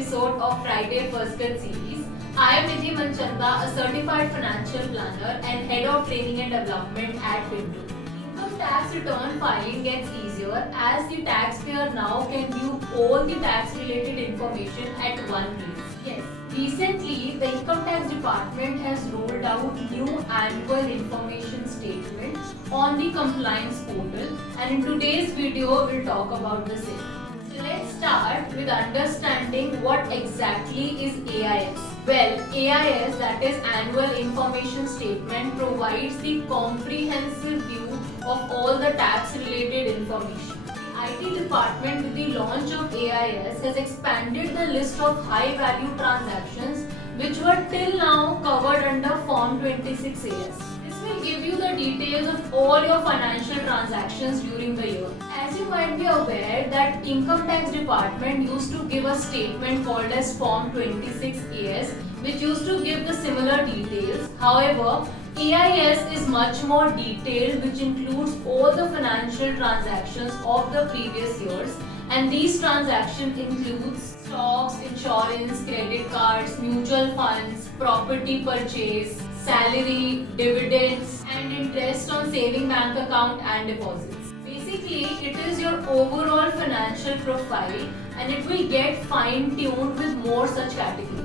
episode of Friday First Cut series. I am Nidhi Manchanda, a certified financial planner and head of training and development at Fintu. Income tax return filing gets easier as the taxpayer now can view all the tax related information at one place. Yes, recently the Income Tax Department has rolled out new annual information statement on the compliance portal, and in today's video we'll talk about the same. So let's start with understanding what exactly is AIS. Well, AIS, that is Annual Information Statement, provides the comprehensive view of all the tax related information. The IT department, with the launch of AIS, has expanded the list of high value transactions which were till now covered under Form 26AS. This will give you the details of all your financial transactions during the year. As you might be aware that Income Tax Department used to give a statement called as Form 26AS, which used to give the similar details. However, AIS is much more detailed, which includes all the financial transactions of the previous years, and these transactions includes stocks, insurance, credit cards, mutual funds, property purchase, salary, dividends, and interest on saving bank account and deposits. Basically, it is your overall financial profile and it will get fine-tuned with more such categories.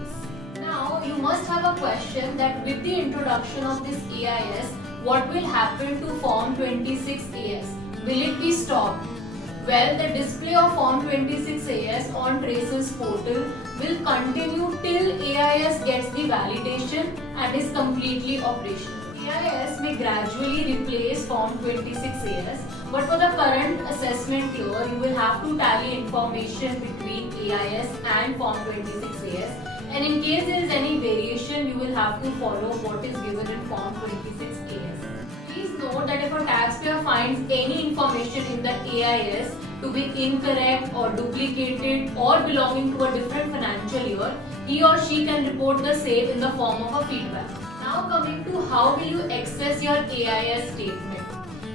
Now, you must have a question that with the introduction of this AIS, what will happen to Form 26AS? Will it be stopped? Well, the display of Form 26AS on Traces portal will continue till AIS gets the validation and is completely operational. AIS may gradually replace Form 26AS, but for the current assessment year, you will have to tally information between AIS and Form 26AS. And in case there is any variation, you will have to follow what is given in Form 26AS. Please note that if a taxpayer finds any information in the AIS to be incorrect or duplicated or belonging to a different financial year, he or she can report the same in the form of a feedback. Now coming to how will you access your AIS statement?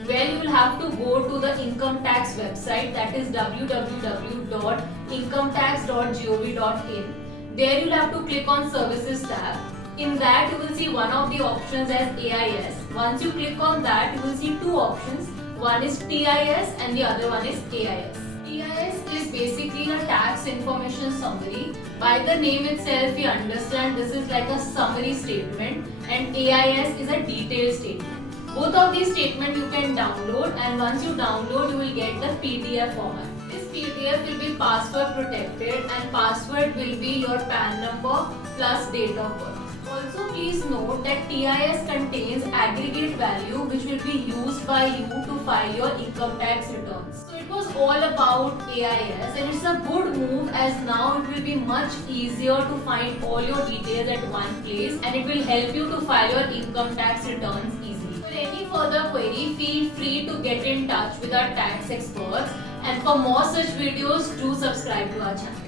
Well, you will have to go to the income tax website, that is www.incometax.gov.in. There you'll have to click on Services tab. In that you will see one of the options as AIS. Once you click on that, you will see two options. One is TIS and the other one is AIS. TIS is basically a tax information summary. By the name itself, we understand this is like a summary statement, and AIS is a detailed statement. Both of these statements you can download, and once you download, you will get the PDF format. This PDF will be password protected, and password will be your PAN number plus date of birth. Also, please note that TIS contains aggregate value which will be used by you to file your income tax returns. So it was all about AIS, and it's a good move as now it will be much easier to find all your details at one place, and it will help you to file your income tax returns easily. For any further query, feel free to get in touch with our tax experts, and for more such videos, do subscribe to our channel.